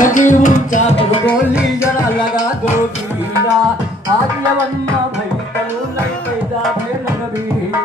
सखी ऊंचा बोली जरा लगा दो दीना आज यवन्ना भाई तनु लई पैदा भेल नबीरा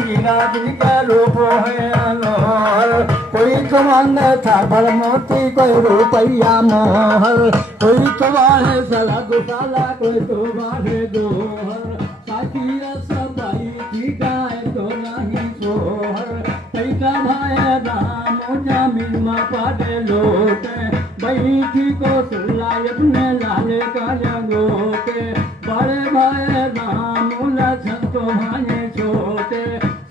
मीरा जी का रूप है अनोहर कोई तो मांगे था बड़ मोती कोई रुपया मोहर कोई तो मांगे सला गुसाला कोई तो मांगे दोहर साकी सबाई की गाय तो नहीं सोहर कैसा भाई राम जमीन मा पादे लोटे बैठी को सुलाई अपने लाले का जगोटे बड़े भाई राम लक्षण तो भाने छोटे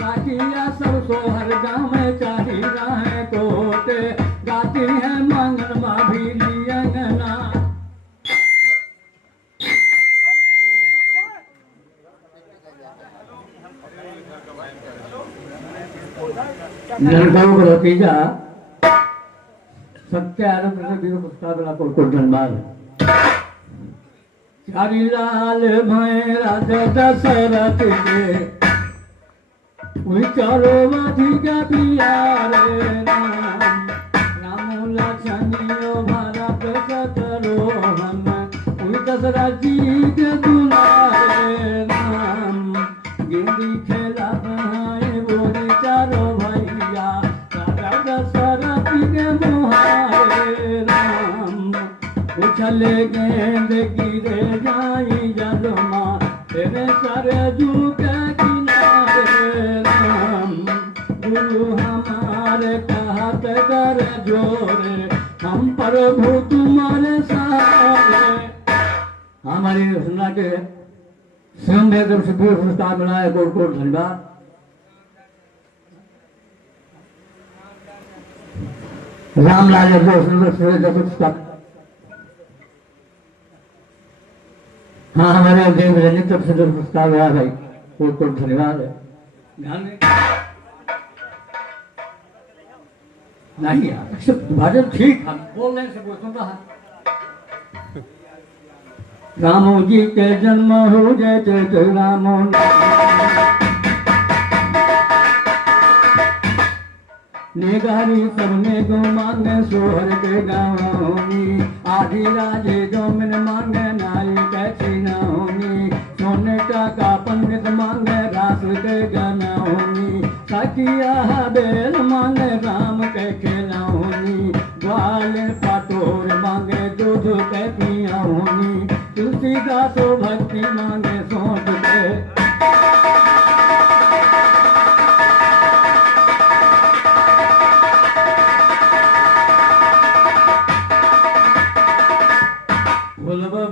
साकिया सब सोहर गाँव में चाही रहे कोटे गाती है मंगल माँ भी अंगना लड़काओं को रोकीजा सत्य आनंद से बीरो पुस्तकाला को धन्यवाद चारी लाल भय राजा दशरथ के विचारो अधिक प्यारे राम राम लक्ष्मणियो भारत सतरोहन दशरथ जी के दुलारे राम गिंदी खेला बनाए बोरी चारो भैया राजा दशरथ के मुहारे राम उछले गेंद गिरे जाई जलमा तेरे सरजू के किनारे राम गुरु हमारे कहत कर जोरे हम प्रभु तुम्हारे सहारे हमारी सुना के स्वयं देव से पूर्व पुरस्कार मिला कोट कोट धन्यवाद रामलाल पुरस्कार हाँ हमारे देव रंजित तरफ से पुरस्कार मिला भाई कोट कोट धन्यवाद है ध्यान नहीं यार भाजन ठीक हम बोल रहे से सुन रहा रामो जी के जन्म हो जय जय रामो नेगारी सबने गो मांगे सोहर के गाँवनी आधी राजे जो मन मांगे नाई कैसी न होनी सोने का पंडित मांगे रास के गाना होनी सखिया बेल मांगे राम के खेला होनी ग्वाल पाटोर मांगे दूध के पिया होनी तुलसी दासो भक्ति मांगे सोच के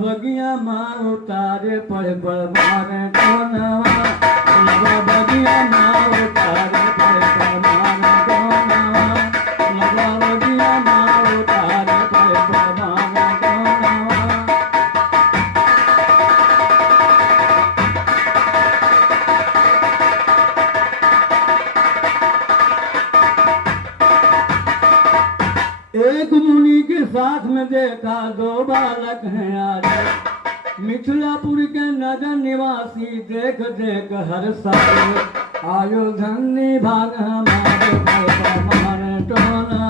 बगिया माँ उतारे पड़ पड़ मारे कोनवा बगिया माँ उतारे पड़ पड़ मारे कोनवा बगिया माँ उतारे पड़ पड़ मारे कोनवा एक मुनि के साथ में देखा दो बालक हैं आज मिथिलापुर के नगर निवासी देख देख हर साल आयो धन्य भाग हमारे हमारे टोना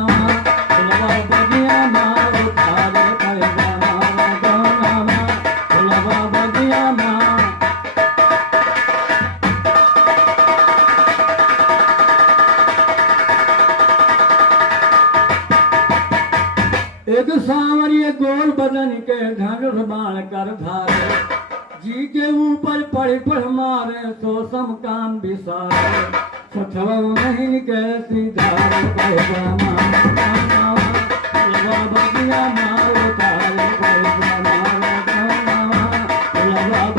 बगिया मार उतारे हमारे टोना बगिया मार एक सांवरिये गोल बदन के धनुष बाण कर धारे जी के ऊपर पड़ पड़ मारे तो सम काम विसारे सठवा नहीं के सीधारे बगिया मार उतारे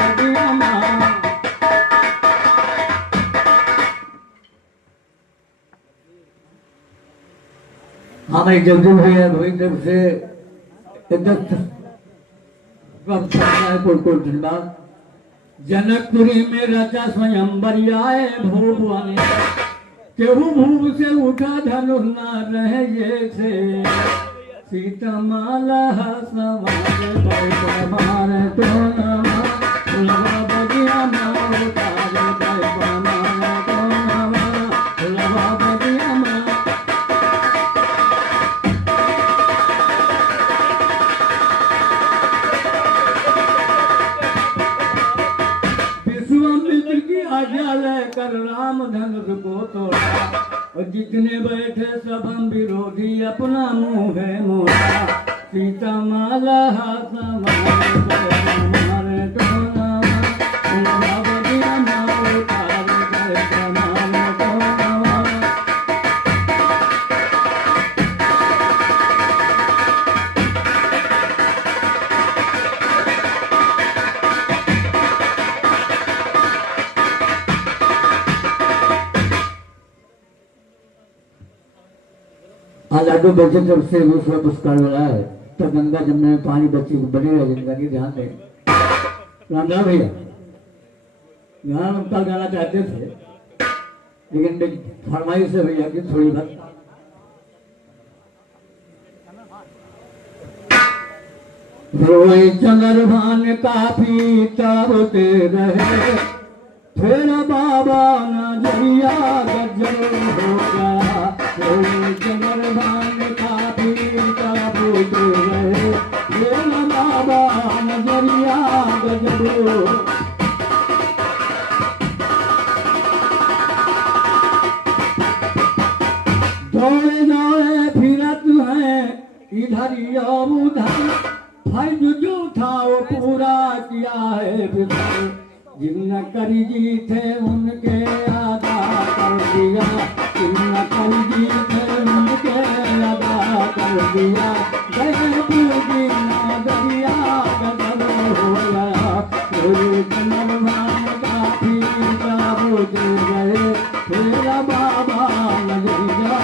बगिया मार हमारे जगदू भैया गोविंद से धन्यवाद जनकपुरी में रचा स्वयंवर आए भूभुवन केहू भूव से उठा धनुष ना रहे ये से सीता माला सवार मारे तो बगिया मार कर राम धनुष को तोड़ा, और जितने बैठे सब हम विरोधी अपना मुंह है मोड़ा। सीता माला हाथ मारे टोना बदिया मारो तार गए मारे टोना। लाडू बच्चे जब से दूसरा पुरस्कार मिला है तो गंगा जमुना में पानी बच्चे को बने रहे जिंदगी ध्यान दें। रामदास भैया यहाँ हम कल गाना चाहते थे लेकिन फरमाइश से भैया की थोड़ी बात। रोए चंद्र भान काफी चाहते रहे, फिर बाबा नजरिया गजल हो गया। रोए चंद्र भान काफी चाहते रहे, फिर बाबा नजरिया गजल हो। दौड़े दौड़े फिरत है इधर या उधर, फर्ज जो था वो पूरा किया है फिर। जिन करी जी थे उनके अदा कर दिया, जिन करी जी थे उनके अदा कर दिया। गए पूरी नगरिया गजब हो गया, पूरे जन्म भान काफी जाबो दे गए, फिर बाबा नगरिया।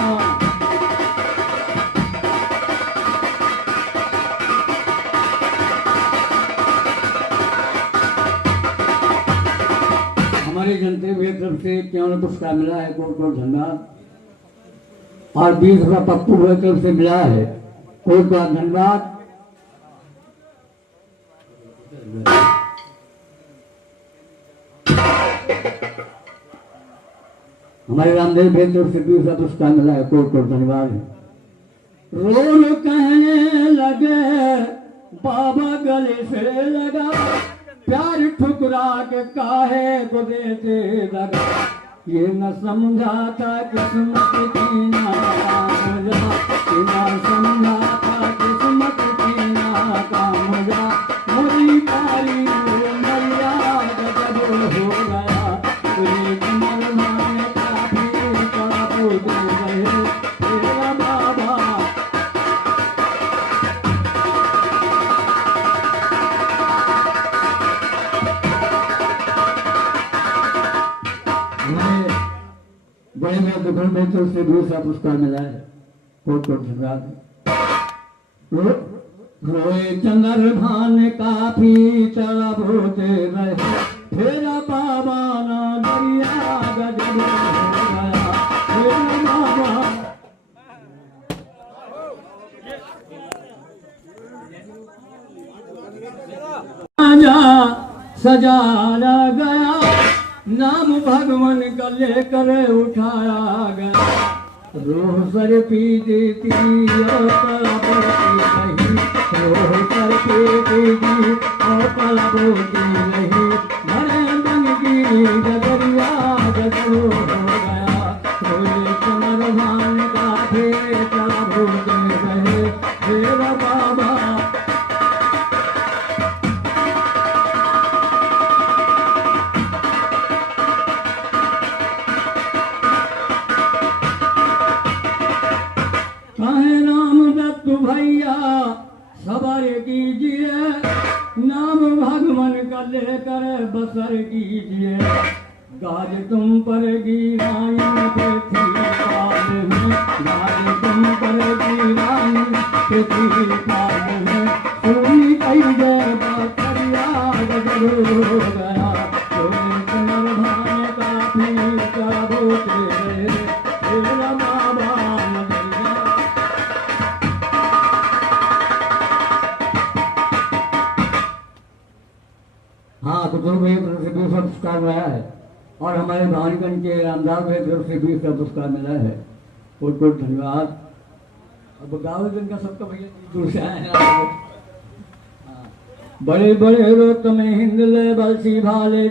हमारे जनते हुए तरफ से इक्यावन पुरस्कार मिला है, कोट कोट धन्यवाद। और 20 रुपया पप्पू हुए तरफ से मिला है, कोट कोट धन्यवाद। हमारे रामदेव भाई तरफ से 20 रुपया पुरस्कार मिला है, कोट कोट धन्यवाद। रोल कहने लगे बाबा गले से लगा, प्यार ठुकरा के काहे को देते लगा। ये न समझा था किस्मत की नाकाम जा, ये न समझा था किस्मत की नाकाम जा। मोरी पारी मरिया गजब हो गया, पूरे कमल माने काफी काबू दे गए, तेरा बाबा। बड़े में दुकान में तो उससे दूसरा पुरस्कार मिला है, कोट कोट धन्यवाद। रोए चंद्र भान काफी चलब होते रहे, फिर बाबा ना दरिया गजब हो गया, फिर बाबा। सजाया गया, नाम भगवान का लेकर उठाया गया। रोह सर पी देती और कलाबोती नहीं, रोह सर पी देती और कलाबोती नहीं। भरे बन की गगरिया गजब हो गया, रोए चंद्र भान का फिर कलाबोते रहे, फिर बाबा। भैया सबर कीजिए, नाम भगवान का लेकर बसर कीजिए। गाज तुम पर गिराई पृथ्वी काल में, गाज तुम पर गिराई पृथ्वी काल में। सुनी कही जय बकरिया गजब हो गया, सोने चंद्र भान काफी चाबोते रहे, तेरा बाबा नगरिया। हाँ, तो दोनों भाई तरफ से 20 पुरस्कार मिला है, और हमारे भवानीगंज के रामदास भाई तरफ से 20 का पुरस्कार मिला है, बहुत बहुत धन्यवाद। अब गाँव का सबका भैया दूर से आए हैं। बड़े बड़े रोत में हिंदले बलसी भाले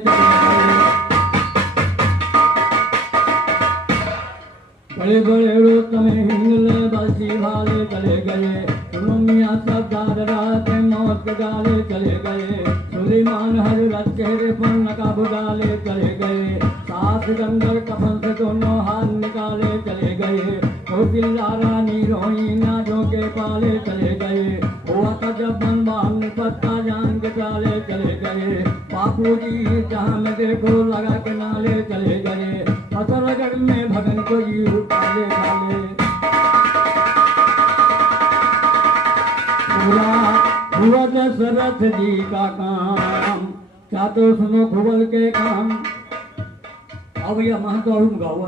बड़े बड़े रोत में हिंगले बसी भाले चले गए। सुनो मियाँ सब दाद रात मौत के गाले चले गए। सुलेमान हजरत चेहरे पर नकाब डाले चले गए। सास गंदर कफन से दोनों हाथ निकाले चले गए। वो दिल्ला रानी रोई नाजों के पाले चले गए। हुआ था जब बनवान पत्ता जान के डाले चले गए। बापू जी जहाँ में देखो लगा के नाले चले गए। फसलगढ़ में भगन को जी उठाले डाले। हुआ दशरथ जी का काम, क्या तो सुनो खुबल के काम। अब यह महत्व गाँव